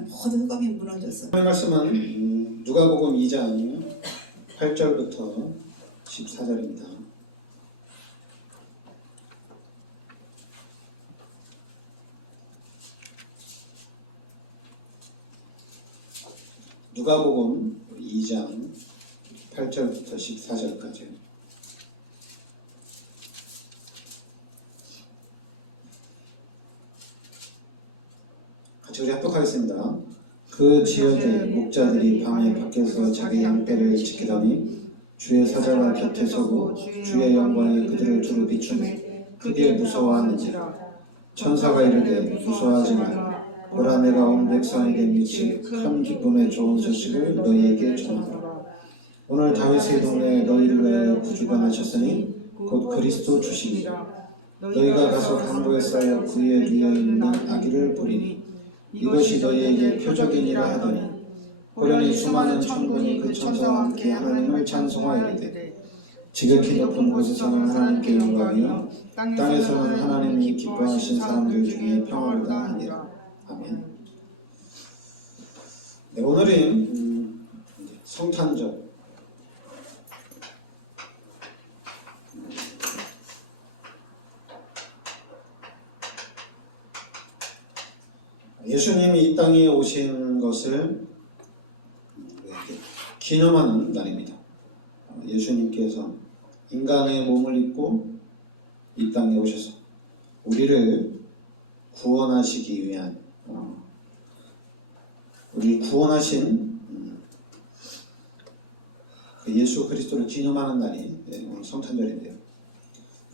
모든 껌이 무너졌어. 오늘 말씀은 누가복음 2장 8절부터 14절입니다. 누가복음 2장 8절부터 14절까지. 같이 우리 합독하겠습니다. 그 지역의 목자들이 밤에 밖에서 자기 양떼를 지키더니 주의 사자가 곁에 서고 주의 영광이 그들을 두루 비추매 크게 무서워하는지라. 천사가 이르되 무서워하지 말라. 보라, 내가 온 백성에게 미칠 큰 기쁨의 좋은 소식을 너희에게 전하노라. 오늘 다윗의 동네에 너희를 위하여 구주가 나셨으니 곧 그리스도 주시니라. 너희가 가서 강보에 쌓여 그의 위에 있는 아기를 보리니 이것이 너희에게 표적이니라 하더니 호련히 수많은 천군이 그 천사와 함께 하나님을 찬송하이르되 지극히 높은 곳에서는 하나님께 영광이요 땅에서는 하나님이 기뻐하신 사람들 중에 평화로다 하니라. 아멘. 네, 오늘은 성탄절. 예수님이 이 땅에 오신 것을 기념하는 날입니다. 예수님께서 인간의 몸을 입고 이 땅에 오셔서 우리를 구원하시기 위한 우리를 구원하신 그 예수 그리스도를 기념하는 날이 오늘 성탄절인데요.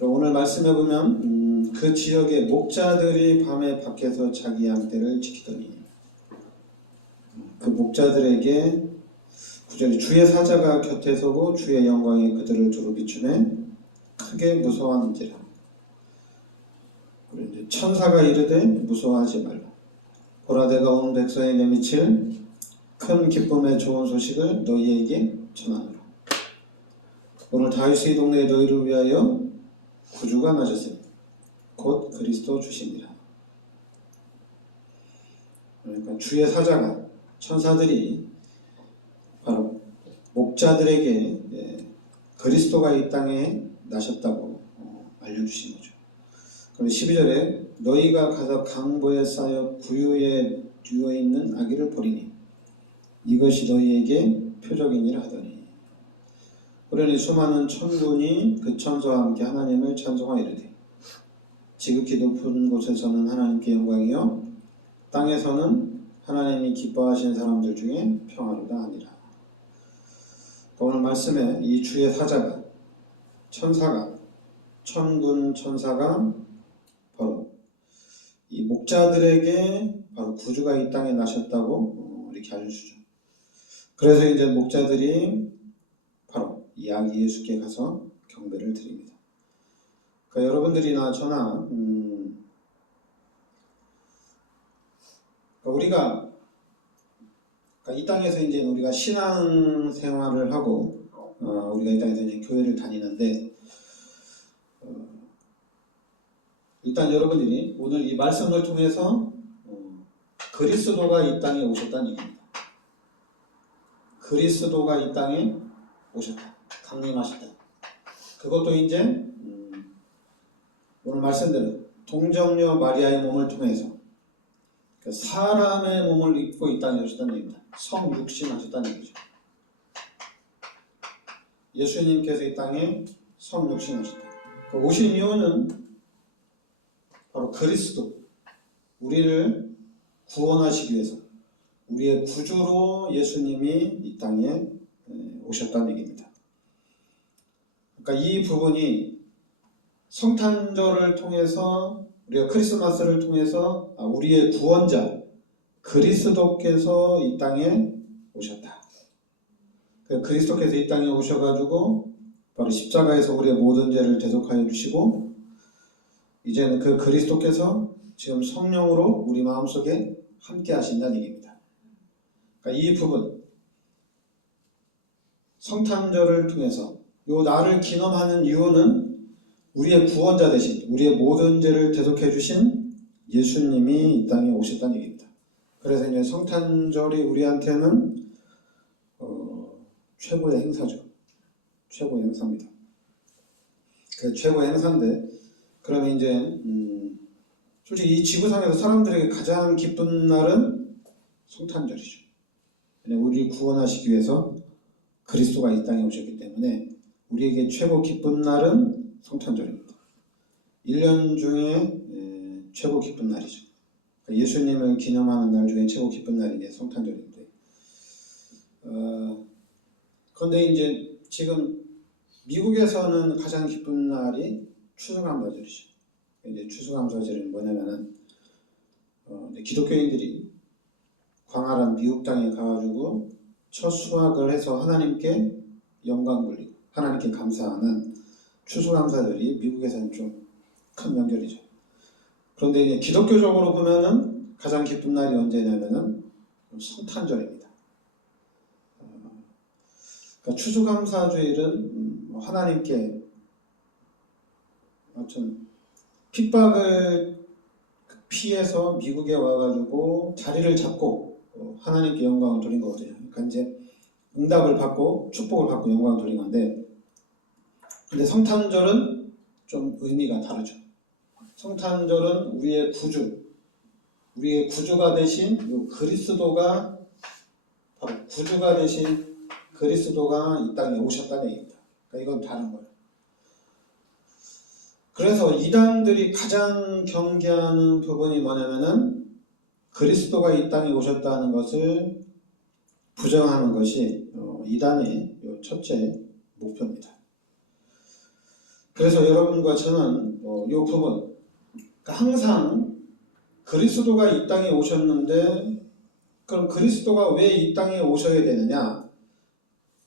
오늘 말씀해 보면 그 지역의 목자들이 밤에 밖에서 자기 양떼를 지키더니 그 목자들에게 9절에 주의 사자가 곁에 서고 주의 영광이 그들을 두루 비추매 크게 무서워하는지라. 그리고 이제 천사가 이르되 무서워하지 말라. 보라, 내가 온 백성에게 미칠 큰 기쁨의 좋은 소식을 너희에게 전하노라. 오늘 다윗의 동네에 너희를 위하여 구주가 나셨으니 곧 그리스도 주시니라. 그러니까 주의 사자가, 천사들이 바로 목자들에게 그리스도가 이 땅에 나셨다고 알려주신 거죠. 그럼 12절에 너희가 가서 강보에 쌓여 구유에 뉘어있는 아기를 보리니 이것이 너희에게 표적이니라 하더니 그러니 수많은 천군이 그 천사와 함께 하나님을 찬송하이르되 지극히 높은 곳에서는 하나님께 영광이요 땅에서는 하나님이 기뻐하신 사람들 중에 평화로다 하니라. 오늘 말씀에 이 주의 사자가, 천사가, 천군 천사가 바로 이 목자들에게 바로 구주가 이 땅에 나셨다고 이렇게 알려주죠. 그래서 이제 목자들이 바로 이 아기 예수께 가서 경배를 드립니다. 그러니까 여러분들이나 저나 우리가 이 땅에서 이제 우리가 신앙 생활을 하고 우리가 이 땅에서 이제 교회를 다니는데 일단 여러분들이 오늘 이 말씀을 통해서 그리스도가 이 땅에 오셨다는 얘기입니다. 그리스도가 이 땅에 오셨다. 강림하셨다. 그것도 이제 오늘 말씀대로 동정녀 마리아의 몸을 통해서 사람의 몸을 입고 이 땅에 오셨다는 얘기입니다. 성육신하셨다는 얘기죠. 예수님께서 이 땅에 성육신하셨다. 오신 이유는 바로 그리스도, 우리를 구원하시기 위해서 우리의 구주로 예수님이 이 땅에 오셨다는 얘기입니다. 그러니까 이 부분이 성탄절을 통해서 우리가 크리스마스를 통해서 우리의 구원자 그리스도께서 이 땅에 오셨다. 그리스도께서 이 땅에 오셔가지고 바로 십자가에서 우리의 모든 죄를 대속하여 주시고 이제는 그 그리스도께서 지금 성령으로 우리 마음속에 함께 하신다는 얘기입니다. 그러니까 이 부분 성탄절을 통해서 이 날을 기념하는 이유는 우리의 구원자 되신 우리의 모든 죄를 대속해 주신 예수님이 이 땅에 오셨다는 얘기입니다. 그래서 이제 성탄절이 우리한테는 최고의 행사죠. 최고의 행사입니다. 그 최고의 행사인데, 그러면 이제 솔직히 이 지구상에서 사람들에게 가장 기쁜 날은 성탄절이죠. 우리를 구원하시기 위해서 그리스도가 이 땅에 오셨기 때문에 우리에게 최고 기쁜 날은 성탄절입니다. 1년 중에 최고 기쁜 날이죠. 예수님을 기념하는 날 중에 최고 기쁜 날이 이제 성탄절인데, 그런데 이제 지금 미국에서는 가장 기쁜 날이 추수감사절이죠. 이제 추수감사절은 뭐냐면은 기독교인들이 광활한 미국 땅에 가가지고 첫 수확을 해서 하나님께 영광 돌리고 하나님께 감사하는 추수감사절이 미국에서는 좀 큰 명절이죠. 그런데 이제 기독교적으로 보면은 가장 기쁜 날이 언제냐면은 성탄절입니다. 그러니까 추수감사주일은 하나님께 아무튼 핍박을 피해서 미국에 와가지고 자리를 잡고 하나님께 영광을 돌린 거거든요. 그러니까 이제 응답을 받고 축복을 받고 영광을 돌린 건데, 근데 성탄절은 좀 의미가 다르죠. 성탄절은 우리의 구주가 되신 그리스도가, 바로 구주가 되신 그리스도가 이 땅에 오셨다는 얘기입니다. 그러니까 이건 다른 거예요. 그래서 이단들이 가장 경계하는 부분이 뭐냐면은 그리스도가 이 땅에 오셨다는 것을 부정하는 것이 이단의 첫째 목표입니다. 그래서 여러분과 저는 이 부분, 항상 그리스도가 이 땅에 오셨는데 그럼 그리스도가 왜 이 땅에 오셔야 되느냐,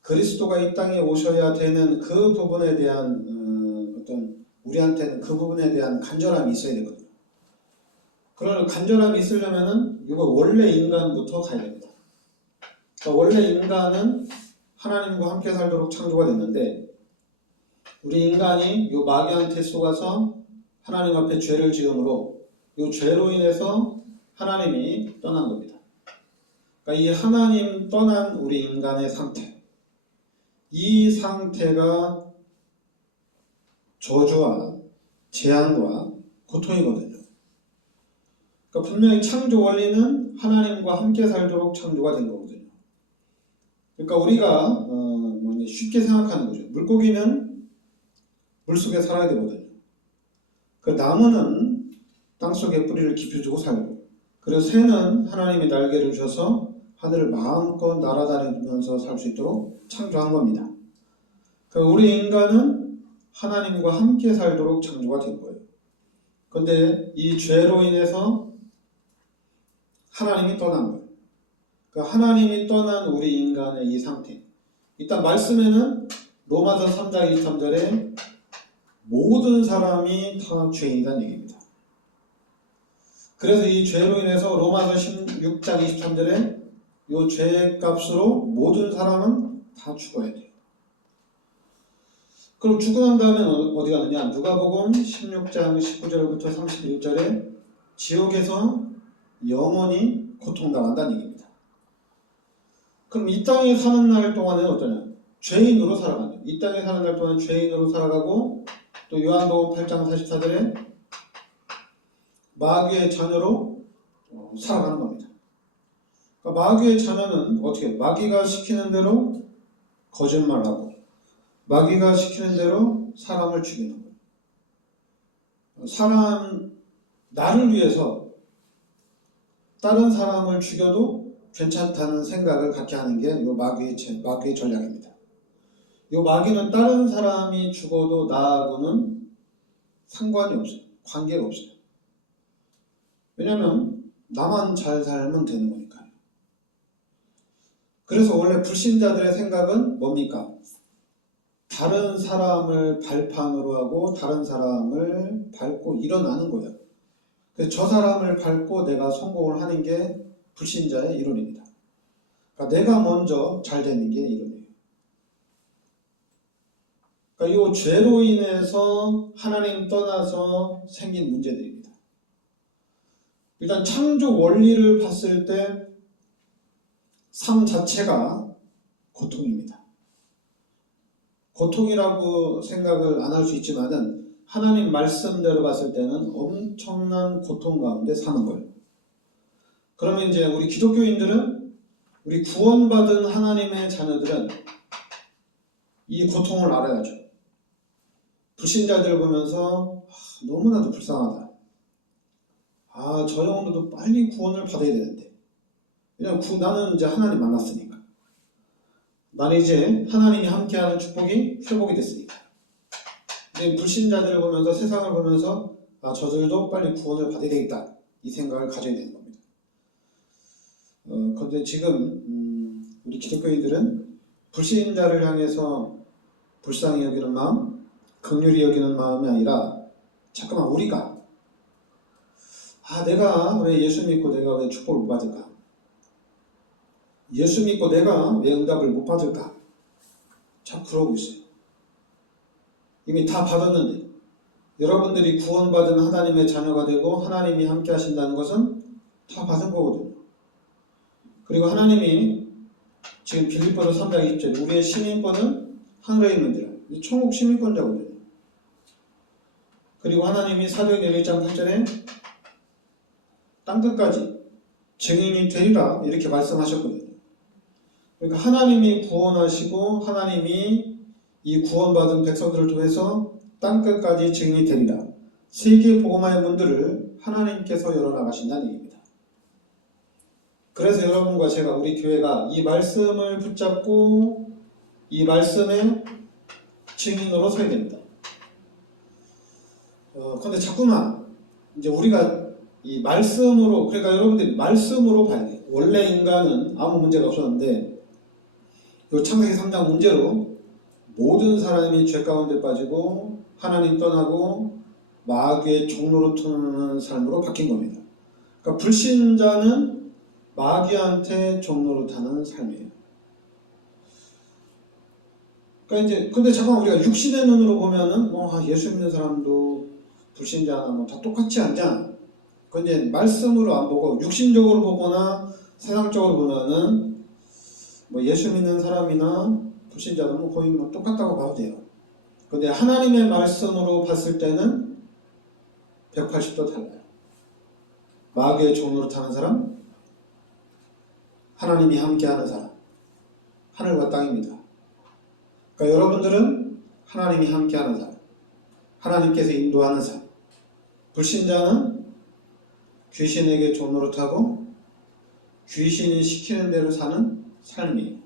그리스도가 이 땅에 오셔야 되는 그 부분에 대한 어떤 우리한테는 그 부분에 대한 간절함이 있어야 되거든요. 그런 간절함이 있으려면은 이거 원래 인간부터 가야 됩니다. 그러니까 원래 인간은 하나님과 함께 살도록 창조가 됐는데, 우리 인간이 이 마귀한테 속아서 하나님 앞에 죄를 지음으로 이 죄로 인해서 하나님이 떠난 겁니다. 그러니까 이 하나님 떠난 우리 인간의 상태, 이 상태가 저주와 재앙과 고통이거든요. 그러니까 분명히 창조 원리는 하나님과 함께 살도록 창조가 된 거거든요. 그러니까 우리가 쉽게 생각하는 거죠. 물고기는 물속에 살아야 되거든요. 그 나무는 땅속에 뿌리를 깊이 두고 살고, 그리고 새는 하나님이 날개를 주셔서 하늘을 마음껏 날아다니면서 살 수 있도록 창조한 겁니다. 그러니까 우리 인간은 하나님과 함께 살도록 창조가 된 거예요. 그런데 이 죄로 인해서 하나님이 떠난 거예요. 그러니까 하나님이 떠난 우리 인간의 이 상태, 일단 말씀에는 로마서 3장 23절에 모든 사람이 다 죄인이라는 얘기입니다. 그래서 이 죄로 인해서 로마서 16장 23절에 이 죄의 값으로 모든 사람은 다 죽어야 돼요. 그럼 죽고 난 다음에 어디 가느냐? 누가복음 16장 19절부터 31절에 지옥에서 영원히 고통당한다는 얘기입니다. 그럼 이 땅에 사는 날 동안에는 어떠냐? 죄인으로 살아가는, 이 땅에 사는 날 동안 죄인으로 살아가고, 또 요한복음 8장 44절에 마귀의 자녀로 살아가는 겁니다. 그러니까 마귀의 자녀는 어떻게 해요? 마귀가 시키는 대로 거짓말하고 마귀가 시키는 대로 사람을 죽이는 거예요. 나를 위해서 다른 사람을 죽여도 괜찮다는 생각을 갖게 하는 게 이 마귀의 전략입니다. 이 마귀는 다른 사람이 죽어도 나하고는 상관이 없어요. 관계가 없어요. 왜냐하면 나만 잘 살면 되는 거니까요. 그래서 원래 불신자들의 생각은 뭡니까? 다른 사람을 발판으로 하고 다른 사람을 밟고 일어나는 거예요. 그래서 저 사람을 밟고 내가 성공을 하는 게 불신자의 이론입니다. 그러니까 내가 먼저 잘 되는 게 이론이에요. 그러니까 이 죄로 인해서 하나님 떠나서 생긴 문제들입니다. 일단 창조 원리를 봤을 때 삶 자체가 고통입니다. 고통이라고 생각을 안 할 수 있지만은 하나님 말씀대로 봤을 때는 엄청난 고통 가운데 사는 거예요. 그러면 이제 우리 기독교인들은, 우리 구원받은 하나님의 자녀들은 이 고통을 알아야죠. 불신자들 보면서 너무나도 불쌍하다. 저 영혼들도 빨리 구원을 받아야 되는데. 왜냐면 나는 이제 하나님 만났으니까. 나는 이제 하나님이 함께하는 축복이 회복이 됐으니까. 이제 불신자들을 보면서, 세상을 보면서 저들도 빨리 구원을 받아야 되겠다. 이 생각을 가져야 되는 겁니다. 그런데 지금 우리 기독교인들은 불신자를 향해서 불쌍히 여기는 마음, 긍휼히 여기는 마음이 아니라 잠깐만 우리가 내가 왜 예수 믿고 내가 왜 축복을 못 받을까? 예수 믿고 내가 왜 응답을 못 받을까? 자꾸 그러고 있어요. 이미 다 받았는데, 여러분들이 구원받은 하나님의 자녀가 되고 하나님이 함께 하신다는 것은 다 받은 거거든요. 그리고 하나님이 지금 빌립보서 3장 20절 우리의 시민권은 하늘에 있는지라, 천국 시민권자거든요. 그리고 하나님이 사도행전 1장 8절에 땅끝까지 증인이 되리라 이렇게 말씀하셨거든요. 그러니까 하나님이 구원하시고 하나님이 이 구원받은 백성들을 통해서 땅끝까지 증인이 되리라. 세계 복음화의 문들을 하나님께서 열어나가신다는 얘기입니다. 그래서 여러분과 제가, 우리 교회가 이 말씀을 붙잡고 이 말씀의 증인으로 서야 됩니다. 그런데 자꾸만 이제 우리가 이 말씀으로, 그러니까 여러분들이 말씀으로 봐야 돼요. 원래 인간은 아무 문제가 없었는데 이 창세기 3장 문제로 모든 사람이 죄 가운데 빠지고 하나님 떠나고 마귀의 종로로 트는 삶으로 바뀐 겁니다. 그러니까 불신자는 마귀한테 종로로 타는 삶이에요. 그러니까 이제 근데 잠깐 우리가 육신의 눈으로 보면은 예수 믿는 사람도 불신자나 다 똑같지 않냐? 그건 이제 말씀으로 안 보고 육신적으로 보거나 세상적으로 보면은 예수 믿는 사람이나 불신자도 거의 똑같다고 봐도 돼요. 그런데 하나님의 말씀으로 봤을 때는 180도 달라요. 마귀의 종으로 타는 사람, 하나님이 함께하는 사람, 하늘과 땅입니다. 그러니까 여러분들은 하나님이 함께하는 사람, 하나님께서 인도하는 사람, 불신자는 귀신에게 종으로 타고 귀신이 시키는 대로 사는 삶이에요.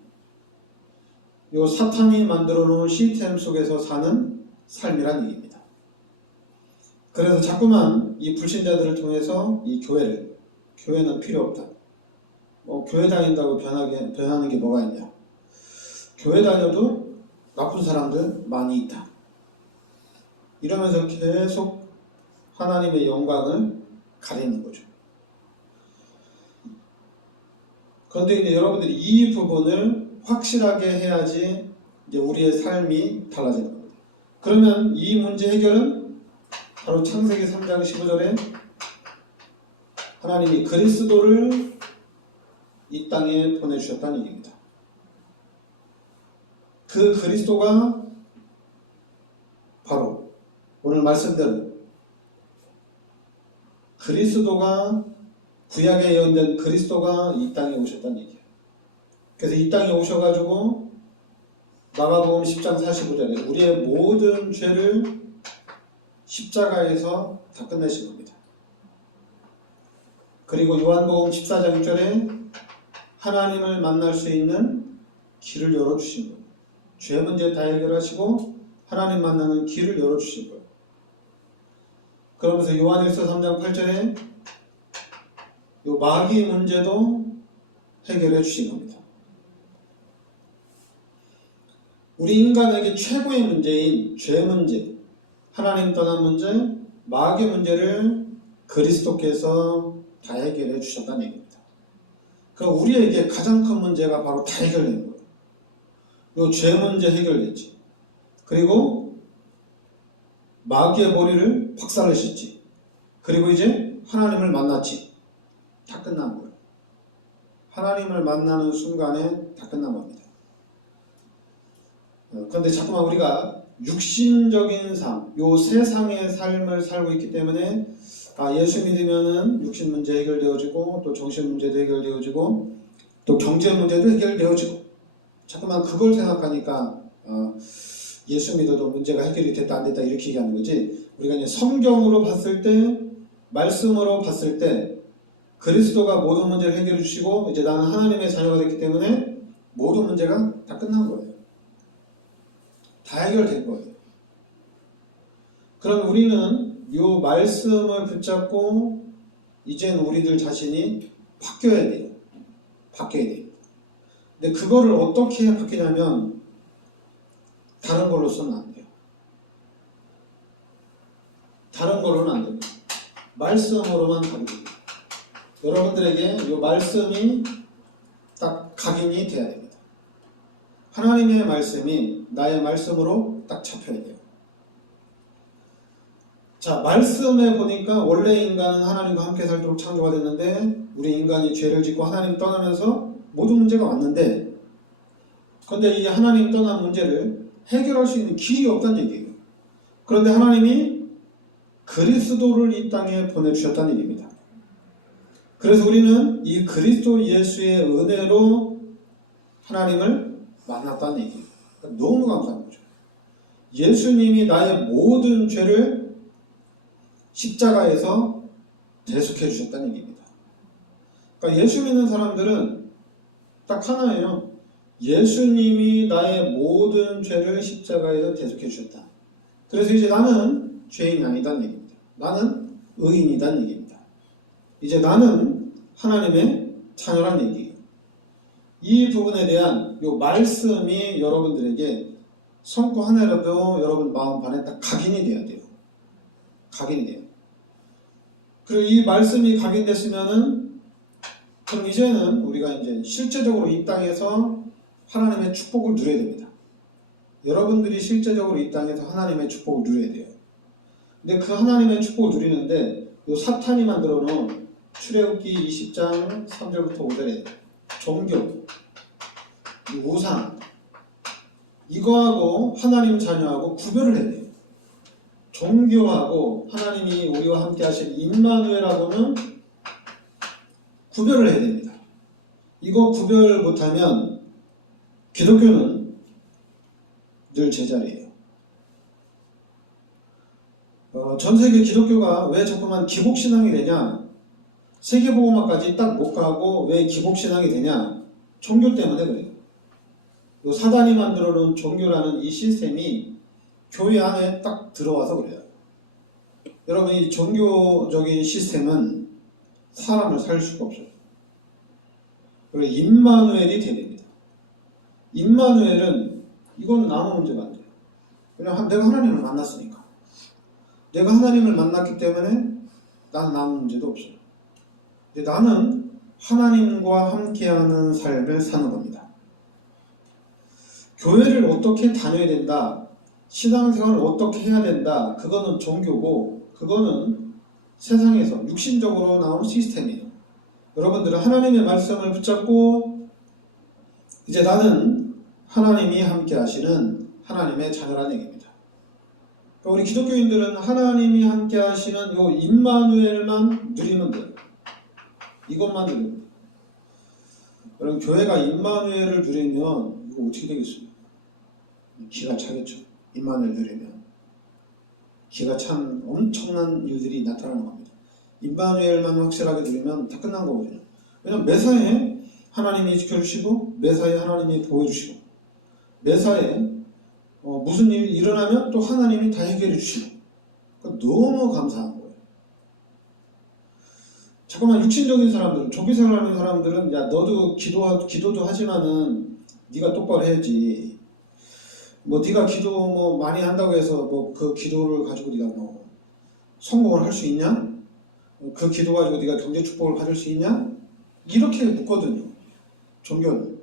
요 사탄이 만들어 놓은 시스템 속에서 사는 삶이란 얘기입니다. 그래서 자꾸만 이 불신자들을 통해서 이 교회는 필요 없다. 교회 다닌다고 변하는 게 뭐가 있냐. 교회 다녀도 나쁜 사람들 많이 있다. 이러면서 계속 하나님의 영광을 가리는 거죠. 그런데 이제 여러분들이 이 부분을 확실하게 해야지 이제 우리의 삶이 달라지는 겁니다. 그러면 이 문제 해결은 바로 창세기 3장 15절에 하나님이 그리스도를 이 땅에 보내주셨다는 얘기입니다. 그 그리스도가 바로 오늘 말씀대로 그리스도가 구약에 예언된 그리스도가 이 땅에 오셨다는 얘기예요. 그래서 이 땅에 오셔가지고 마가복음 10장 45절에 우리의 모든 죄를 십자가에서 다 끝내신 겁니다. 그리고 요한복음 14장 6절에 하나님을 만날 수 있는 길을 열어주신 거예요. 죄 문제 다 해결하시고 하나님 만나는 길을 열어주신 거예요. 그러면서 요한일서 3장 8절에 요 마귀 문제도 해결해 주신 겁니다. 우리 인간에게 최고의 문제인 죄 문제, 하나님 떠난 문제, 마귀 문제를 그리스도께서 다 해결해 주셨다는 얘기입니다. 그럼 우리에게 가장 큰 문제가 바로 다 해결된 거예요. 요 죄 문제 해결됐지. 그리고 마귀의 머리를 박살내셨지. 그리고 이제 하나님을 만났지. 다 끝난 거예요. 하나님을 만나는 순간에 다 끝난 겁니다. 그런데 자꾸만 우리가 육신적인 삶, 요 세상의 삶을 살고 있기 때문에 예수 믿으면은 육신 문제 해결되어지고 또 정신 문제도 해결되어지고 또 경제 문제도 해결되어지고 자꾸만 그걸 생각하니까 예수 믿어도 문제가 해결이 됐다 안 됐다 이렇게 얘기하는 거지. 우리가 이제 성경으로 봤을 때, 말씀으로 봤을 때 그리스도가 모든 문제를 해결해 주시고 이제 나는 하나님의 자녀가 됐기 때문에 모든 문제가 다 끝난 거예요. 다 해결된 거예요. 그럼 우리는 이 말씀을 붙잡고 이제는 우리들 자신이 바뀌어야 돼요. 바뀌어야 돼요. 근데 그거를 어떻게 바뀌냐면 다른 걸로서는 안 돼요. 다른 걸로는 안 됩니다. 말씀으로만 가게 됩니다. 여러분들에게 이 말씀이 딱 각인이 돼야 됩니다. 하나님의 말씀이 나의 말씀으로 딱 잡혀야 돼요. 자, 말씀에 보니까 원래 인간은 하나님과 함께 살도록 창조가 됐는데 우리 인간이 죄를 짓고 하나님 떠나면서 모든 문제가 왔는데 그런데 이 하나님 떠난 문제를 해결할 수 있는 길이 없다는 얘기예요. 그런데 하나님이 그리스도를 이 땅에 보내주셨다는 얘기입니다. 그래서 우리는 이 그리스도 예수의 은혜로 하나님을 만났다는 얘기예요. 너무 감사한 거죠. 예수님이 나의 모든 죄를 십자가에서 대속해 주셨다는 얘기입니다. 그러니까 예수 믿는 사람들은 딱 하나예요. 예수님이 나의 모든 죄를 십자가에서 대속해 주셨다. 그래서 이제 나는 죄인이 아니다는 얘기입니다. 나는 의인이다는 얘기입니다. 이제 나는 하나님의 자녀란 얘기예요. 이 부분에 대한 이 말씀이 여러분들에게 성구 하나라도 여러분 마음 반에 딱 각인이 돼야 돼요. 각인이 돼요. 그리고 이 말씀이 각인됐으면은 그럼 이제는 우리가 이제 실제적으로 이 땅에서 하나님의 축복을 누려야 됩니다. 여러분들이 실제적으로 이 땅에서 하나님의 축복을 누려야 돼요. 근데 그 하나님의 축복을 누리는데 요 사탄이 만들어 놓은 출애굽기 20장 3절부터 5절에 종교, 우상 이거하고 하나님 자녀하고 구별을 해야 돼요. 종교하고 하나님이 우리와 함께 하신 임마누엘하고는 구별을 해야 됩니다. 이거 구별 못하면 기독교는 늘 제자리예요. 전 세계 기독교가 왜 자꾸만 기복신앙이 되냐? 세계복음화까지 딱 못 가고 왜 기복신앙이 되냐? 종교 때문에 그래요. 사단이 만들어 놓은 종교라는 이 시스템이 교회 안에 딱 들어와서 그래요. 여러분 이 종교적인 시스템은 사람을 살 수가 없어요. 그리고 임마누엘이 돼야 됩니다. 임마누엘은 이건 아무 문제가 안 돼요. 그냥 내가 하나님을 만났으니까. 내가 하나님을 만났기 때문에 나는 아무 문제도 없어요. 근데 나는 하나님과 함께하는 삶을 사는 겁니다. 교회를 어떻게 다녀야 된다, 신앙생활을 어떻게 해야 된다, 그거는 종교고 그거는 세상에서 육신적으로 나온 시스템이에요. 여러분들은 하나님의 말씀을 붙잡고 이제 나는 하나님이 함께 하시는 하나님의 자녀라는 얘기입니다. 그러니까 우리 기독교인들은 하나님이 함께 하시는 요 임마누엘만 누리면 돼요. 이것만 누리면 돼요. 여러분 교회가 임마누엘을 누리면 이거 어떻게 되겠어요? 기가 차겠죠. 임마누엘 누리면 기가 찬 엄청난 일들이 나타나는 겁니다. 임마누엘만 확실하게 누리면 다 끝난 거거든요. 왜냐면 매사에 하나님이 지켜주시고 매사에 하나님이 보호해주시고 매사에 무슨 일이 일어나면 또 하나님이 다 해결해 주시고 그러니까 너무 감사한 거예요. 잠깐만 육신적인 사람들은 종교생활하는 사람들은 야 너도 기도도 하지만은 네가 똑바로 해야지. 네가 기도 많이 한다고 해서 그 기도를 가지고 네가 성공을 할 수 있냐? 그 기도 가지고 네가 경제 축복을 받을 수 있냐? 이렇게 묻거든요. 종교는.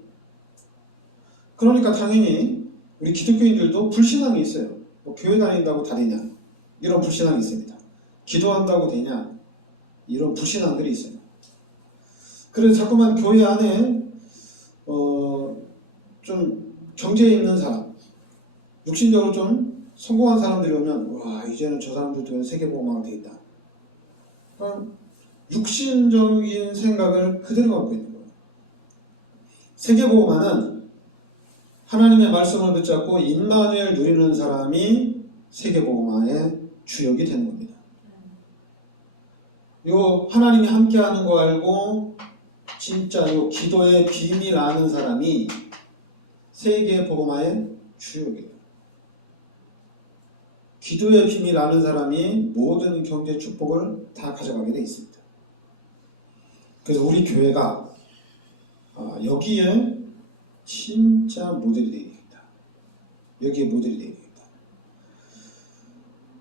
그러니까 당연히 우리 기독교인들도 불신앙이 있어요. 교회 다닌다고 다 되냐? 이런 불신앙이 있습니다. 기도한다고 되냐? 이런 불신앙들이 있어요. 그래서 자꾸만 교회 안에 좀 경제에 있는 사람, 육신적으로 좀 성공한 사람들이 오면 와 이제는 저 사람들도 세계복음화가 되겠다. 그러니까 육신적인 생각을 그대로 갖고 있는 거예요. 세계복음화는 하나님의 말씀을 붙잡고 임마누엘 누리는 사람이 세계복음화의 주역이 되는 겁니다. 요 하나님이 함께하는 거 알고 진짜 요 기도의 비밀 아는 사람이 세계복음화의 주역이에요. 기도의 비밀 아는 사람이 모든 경제 축복을 다 가져가게 돼 있습니다. 그래서 우리 교회가 여기에 진짜 모델이 되겠다. 여기에 모델이 되겠다.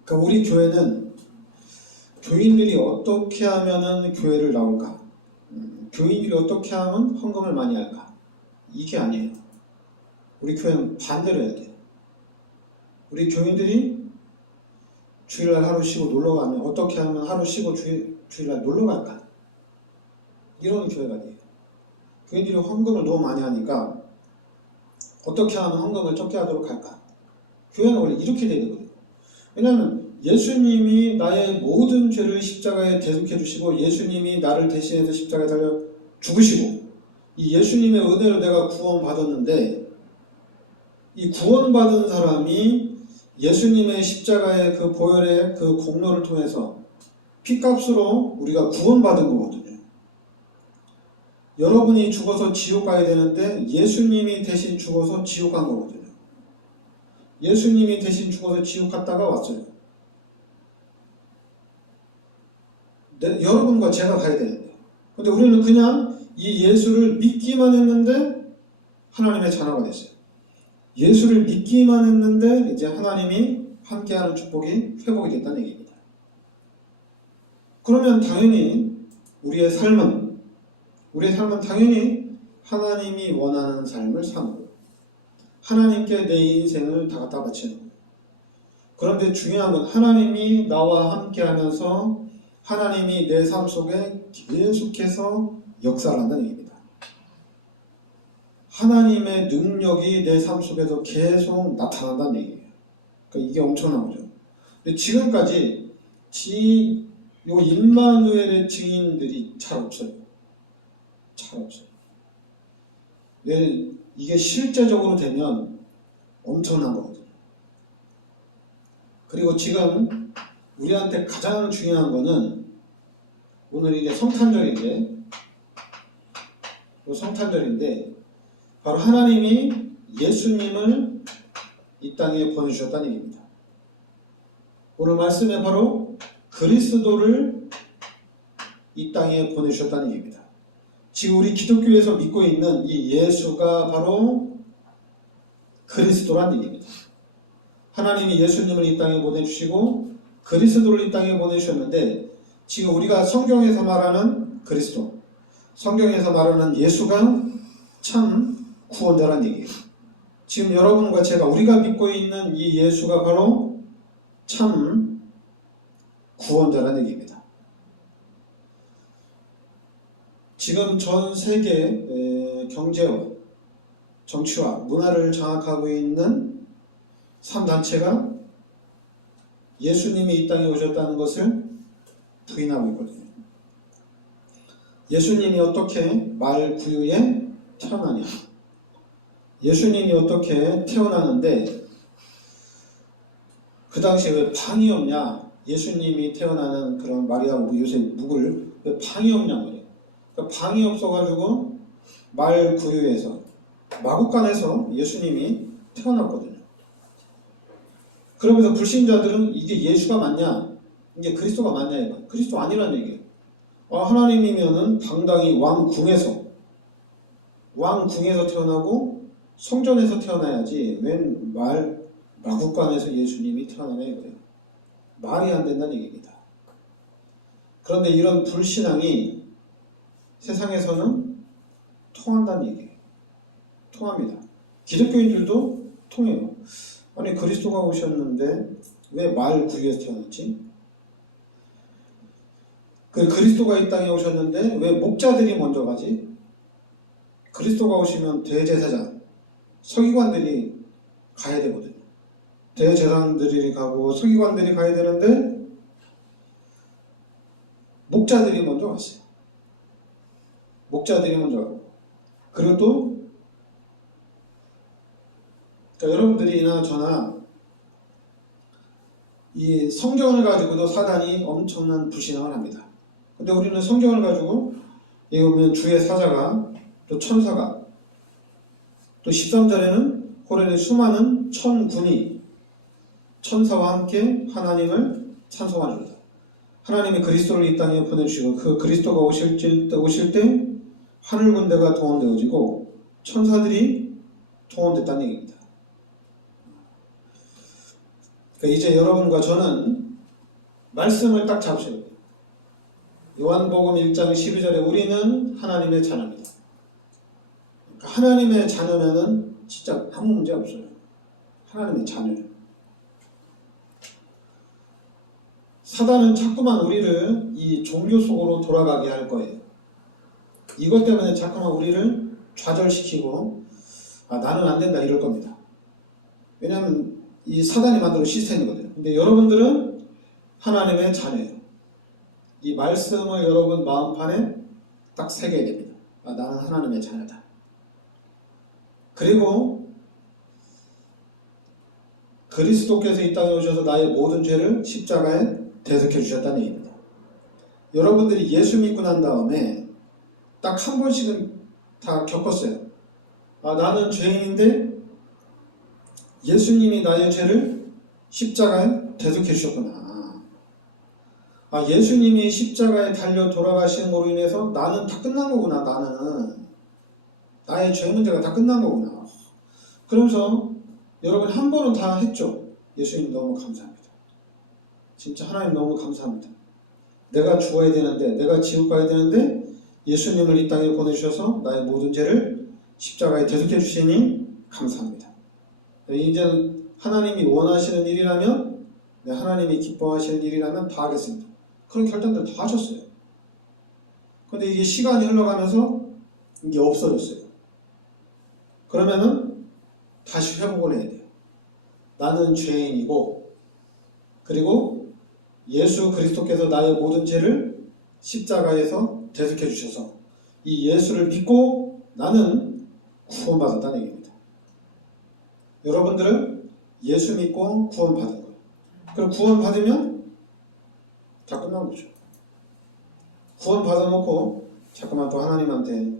그러니까 우리 교회는 교인들이 어떻게 하면은 교회를 나올까? 교인들이 어떻게 하면 헌금을 많이 할까? 이게 아니에요. 우리 교회는 반대로 해야 돼요. 우리 교인들이 주일날 하루 쉬고 놀러 가면 어떻게 하면 하루 쉬고 주일날 놀러 갈까? 이런 교회가 돼요. 교인들이 헌금을 너무 많이 하니까 어떻게 하면 헌금을 적게 하도록 할까? 교회는 원래 이렇게 돼야 되거든요. 왜냐하면 예수님이 나의 모든 죄를 십자가에 대속해 주시고 예수님이 나를 대신해서 십자가에 달려 죽으시고 이 예수님의 은혜로 내가 구원받았는데 이 구원받은 사람이 예수님의 십자가의 그 보혈의 그 공로를 통해서 피값으로 우리가 구원받은 거거든요. 여러분이 죽어서 지옥 가야 되는데 예수님이 대신 죽어서 지옥 간 거거든요. 예수님이 대신 죽어서 지옥 갔다가 왔어요. 여러분과 제가 가야 되는데. 근데 우리는 그냥 이 예수를 믿기만 했는데 하나님의 자녀가 됐어요. 예수를 믿기만 했는데 이제 하나님이 함께하는 축복이 회복이 됐다는 얘기입니다. 그러면 당연히 우리의 삶은 당연히 하나님이 원하는 삶을 사는 거예요. 하나님께 내 인생을 다 갖다 바치는 거예요. 그런데 중요한 건 하나님이 나와 함께하면서 하나님이 내 삶 속에 계속해서 역사를 한다는 얘기입니다. 하나님의 능력이 내 삶 속에서 계속 나타난다는 얘기예요. 그러니까 이게 엄청난 거죠. 근데 지금까지 요 임마누엘의 증인들이 잘 없어요. 잘 없어요. 이게 실제적으로 되면 엄청난 거거든요. 그리고 지금 우리한테 가장 중요한 거는 오늘 이게 성탄절인데 바로 하나님이 예수님을 이 땅에 보내주셨다는 얘기입니다. 오늘 말씀에 바로 그리스도를 이 땅에 보내주셨다는 얘기입니다. 지금 우리 기독교에서 믿고 있는 이 예수가 바로 그리스도란 얘기입니다. 하나님이 예수님을 이 땅에 보내주시고 그리스도를 이 땅에 보내주셨는데 지금 우리가 성경에서 말하는 그리스도, 성경에서 말하는 예수가 참 구원자란 얘기예요. 지금 여러분과 제가 우리가 믿고 있는 이 예수가 바로 참 구원자란 얘기입니다. 지금 전 세계 경제와 정치와 문화를 장악하고 있는 3단체가 예수님이 이 땅에 오셨다는 것을 부인하고 있거든요. 예수님이 어떻게 말구유에 태어나냐? 예수님이 어떻게 태어나는데 그 당시에 왜 방이 없냐? 예수님이 태어나는 그런 마리아 요새 묵을 왜 방이 없냐 그래요. 그러니까 방이 없어가지고 말구유에서 마구간에서 예수님이 태어났거든요. 그러면서 불신자들은 이게 예수가 맞냐? 이게 그리스도가 맞냐? 이거. 그리스도 아니라는 얘기예요. 하나님이면은 당당히 왕궁에서 태어나고 성전에서 태어나야지 웬 마구간에서 예수님이 태어나냐 이거예요. 말이 안 된다는 얘기입니다. 그런데 이런 불신앙이 세상에서는 통한다는 얘기예요. 통합니다. 기독교인들도 통해요. 아니 그리스도가 오셨는데 왜 말구유에서 태어났지? 그리스도가 이 땅에 오셨는데 왜 목자들이 먼저 가지? 그리스도가 오시면 대제사장, 서기관들이 가야 되거든요. 대제사장들이 가고 서기관들이 가야 되는데 목자들이 먼저 갔어요. 목자들이 먼저 가고. 그리고 또 그러니까 여러분들이나 저나 이 성경을 가지고도 사단이 엄청난 불신앙을 합니다. 근데 우리는 성경을 가지고 여기 보면 주의 사자가 또 천사가 또 13절에는 호련의 수많은 천군이 천사와 함께 하나님을 찬송하리로다. 하나님이 그리스도를 이 땅에 보내주시고 그 그리스도가 오실 때 하늘 군대가 동원되어지고 천사들이 동원됐다는 얘기입니다. 그러니까 이제 여러분과 저는 말씀을 딱 잡으셔야 돼요. 요한복음 1장 12절에 우리는 하나님의 자녀입니다. 그러니까 하나님의 자녀면은 진짜 아무 문제 없어요. 하나님의 자녀예요. 사단은 자꾸만 우리를 이 종교 속으로 돌아가게 할 거예요. 이것 때문에 자꾸만 우리를 좌절시키고 나는 안 된다 이럴 겁니다. 왜냐하면 이 사단이 만든 시스템이거든요. 근데 여러분들은 하나님의 자녀예요. 이 말씀을 여러분 마음판에 딱 새겨야 됩니다. 나는 하나님의 자녀다. 그리고 그리스도께서 이 땅에 오셔서 나의 모든 죄를 십자가에 대속해 주셨다는 얘기입니다. 여러분들이 예수 믿고 난 다음에 딱 한 번씩은 다 겪었어요. 나는 죄인인데 예수님이 나의 죄를 십자가에 대속해 주셨구나. 예수님이 십자가에 달려 돌아가심으로 인해서 나는 다 끝난 거구나. 나의 죄 문제가 다 끝난 거구나. 그러면서 여러분 한 번은 다 했죠. 예수님 너무 감사합니다. 진짜 하나님 너무 감사합니다. 내가 죽어야 되는데, 내가 지옥 가야 되는데 예수님을 이 땅에 보내주셔서 나의 모든 죄를 십자가에 대속해 주시니 감사합니다. 이제는 하나님이 원하시는 일이라면, 하나님이 기뻐하시는 일이라면 다 하겠습니다. 그런 결단들 다 하셨어요. 근데 이게 시간이 흘러가면서 이게 없어졌어요. 그러면은 다시 회복을 해야 돼요. 나는 죄인이고, 그리고 예수 그리스도께서 나의 모든 죄를 십자가에서 대속해 주셔서 이 예수를 믿고 나는 구원받았다는 얘기입니다. 여러분들은 예수 믿고 구원받은 거예요. 그럼 구원받으면 다 끝난 거죠. 구원받아놓고 자꾸만 또 하나님한테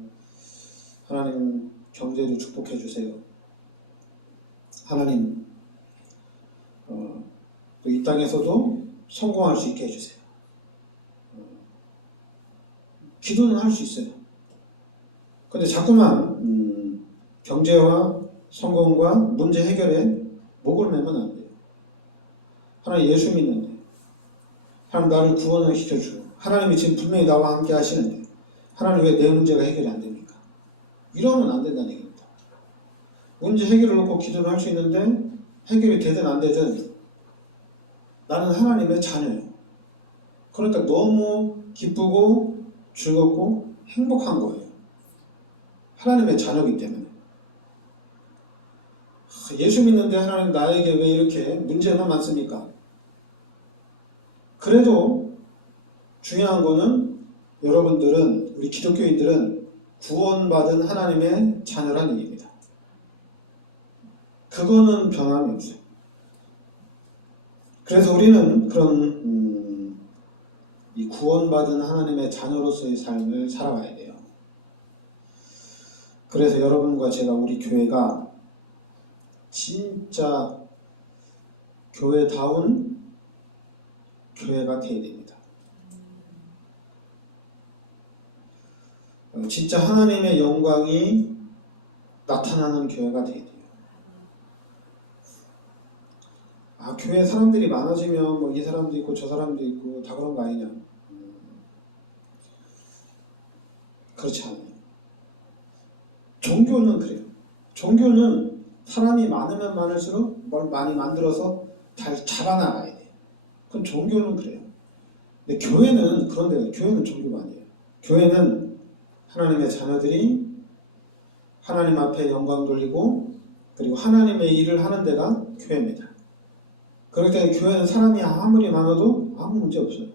하나님 경제도 축복해 주세요. 하나님 또 이 땅에서도 성공할 수 있게 해주세요. 기도는 할 수 있어요. 근데 자꾸만 경제와 성공과 문제 해결에 목을 매면 안 돼요. 하나님 예수 믿는데, 하나님 나를 구원을 시켜주고, 하나님이 지금 분명히 나와 함께 하시는데 하나님 왜 내 문제가 해결이 안 됩니까? 이러면 안 된다는 얘기입니다. 문제 해결을 놓고 기도를 할 수 있는데 해결이 되든 안 되든 나는 하나님의 자녀예요. 그러니까 너무 기쁘고 즐겁고 행복한 거예요. 하나님의 자녀이기 때문에. 예수 믿는데 하나님 나에게 왜 이렇게 문제만 많습니까? 그래도 중요한 거는 여러분들은, 우리 기독교인들은 구원받은 하나님의 자녀라는 얘기입니다. 그거는 변함이 없어요. 그래서 우리는 그런 이 구원받은 하나님의 자녀로서의 삶을 살아가야 돼요. 그래서 여러분과 제가, 우리 교회가 진짜 교회다운 교회가 되어야 됩니다. 진짜 하나님의 영광이 나타나는 교회가 되어야 돼요. 교회 사람들이 많아지면 뭐 이 사람도 있고 저 사람도 있고 다 그런 거 아니냐? 그렇지 않아요. 종교는 그래요. 종교는 사람이 많으면 많을수록 뭘 많이 만들어서 잘 잡아나가야 돼요. 그건 종교는 그래요. 근데 교회는 그런데 교회는 종교가 아니에요. 교회는 하나님의 자녀들이 하나님 앞에 영광 돌리고 그리고 하나님의 일을 하는 데가 교회입니다. 그렇기 때문에 교회는 사람이 아무리 많아도 아무 문제 없어요.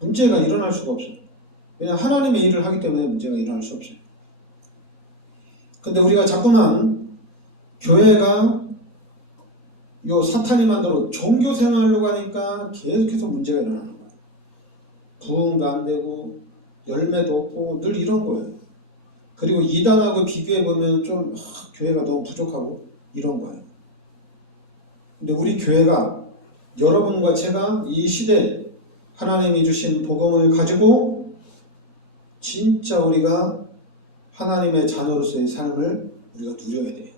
문제가 일어날 수가 없어요. 왜냐하면 하나님의 일을 하기 때문에 문제가 일어날 수 없어요. 근데 우리가 자꾸만 교회가 요 사탄이 만들어 종교 생활로 가니까 계속해서 문제가 일어나는 거예요. 부흥도 안 되고 열매도 없고 늘 이런 거예요. 그리고 이단하고 비교해보면 좀 교회가 너무 부족하고 이런 거예요. 근데 우리 교회가 여러분과 제가 이 시대에 하나님이 주신 복음을 가지고 진짜 우리가 하나님의 자녀로서의 삶을 우리가 누려야 돼요.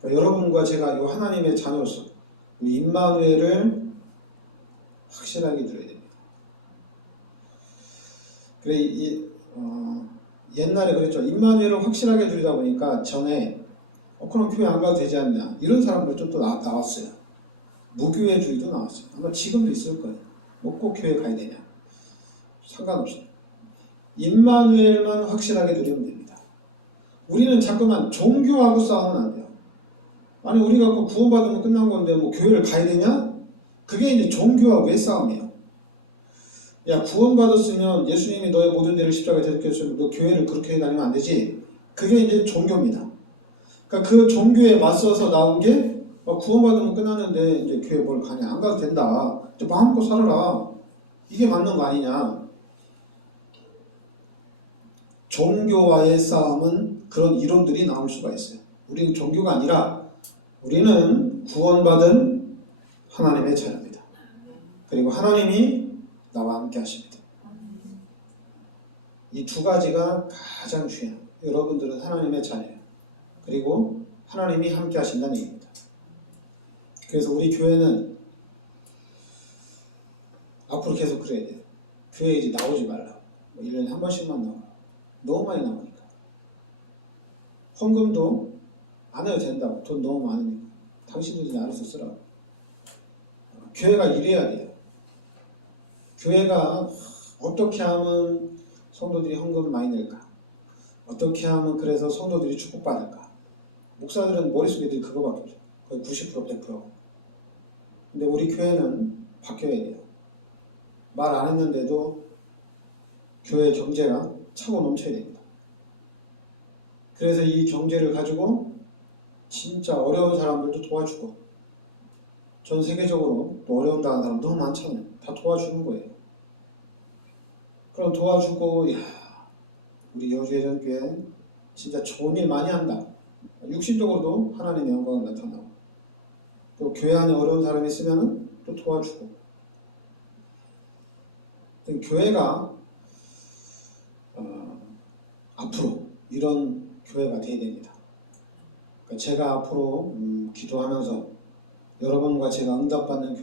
그러니까 여러분과 제가 이 하나님의 자녀로서 우리 임마누엘을 확실하게 누려야 됩니다. 그래 옛날에 그랬죠. 임마누엘을 확실하게 누리다 보니까 전에 그럼 교회 안 가도 되지 않냐 이런 사람들도 또 나왔어요. 무교회주의도 나왔어요. 아마 지금도 있을 거예요. 뭐 꼭 교회 가야 되냐 상관없어요. 임마누엘만 확실하게 누리면 됩니다. 우리는 자꾸만 종교하고 싸우면 안 돼요. 아니 우리가 구원받으면 끝난 건데 뭐 교회를 가야 되냐? 그게 이제 종교하고의 싸움이에요. 야 구원받았으면 예수님이 너의 모든 죄를 십자가에 대속했으면 너 교회를 그렇게 다니면 안 되지. 그게 이제 종교입니다. 그러니까 그 종교에 맞서서 나온 게 구원받으면 끝났는데 이제 교회 뭘 가냐 안 가도 된다. 마음껏 살아라. 이게 맞는 거 아니냐. 종교와의 싸움은 그런 이론들이 나올 수가 있어요. 우리는 종교가 아니라 우리는 구원받은 하나님의 자녀입니다. 그리고 하나님이 나와 함께 하십니다. 이 두 가지가 가장 중요해요. 여러분들은 하나님의 자녀예요. 그리고 하나님이 함께 하신다는 얘기입니다. 그래서 우리 교회는 앞으로 계속 그래야 돼요. 교회에 이제 나오지 말라. 1년에 한 번씩만 나와라. 너무 많이 나오니까. 헌금도 안 해도 된다고. 돈 너무 많으니까. 당신들이 알아서 쓰라고. 교회가 이래야 돼요. 교회가 어떻게 하면 성도들이 헌금을 많이 낼까? 어떻게 하면 그래서 성도들이 축복받을까? 목사들은 머릿속에 늘 그거밖에 없어요. 거의 90% 100%. 근데 우리 교회는 바뀌어야 돼요. 말 안 했는데도 교회 경제가 차고 넘쳐야 됩니다. 그래서 이 경제를 가지고 진짜 어려운 사람들도 도와주고 전 세계적으로 또 어려움 당하는 사람 너무 많잖아요. 다 도와주는 거예요. 그럼 도와주고 야 우리 여주회전교회 진짜 좋은 일 많이 한다. 육신적으로도 하나님의 영광을 나타나고 또 교회 안에 어려운 사람이 있으면 또 도와주고 교회가 앞으로 이런 교회가 되어야 됩니다. 그러니까 제가 앞으로 기도하면서 여러분과 제가 응답받는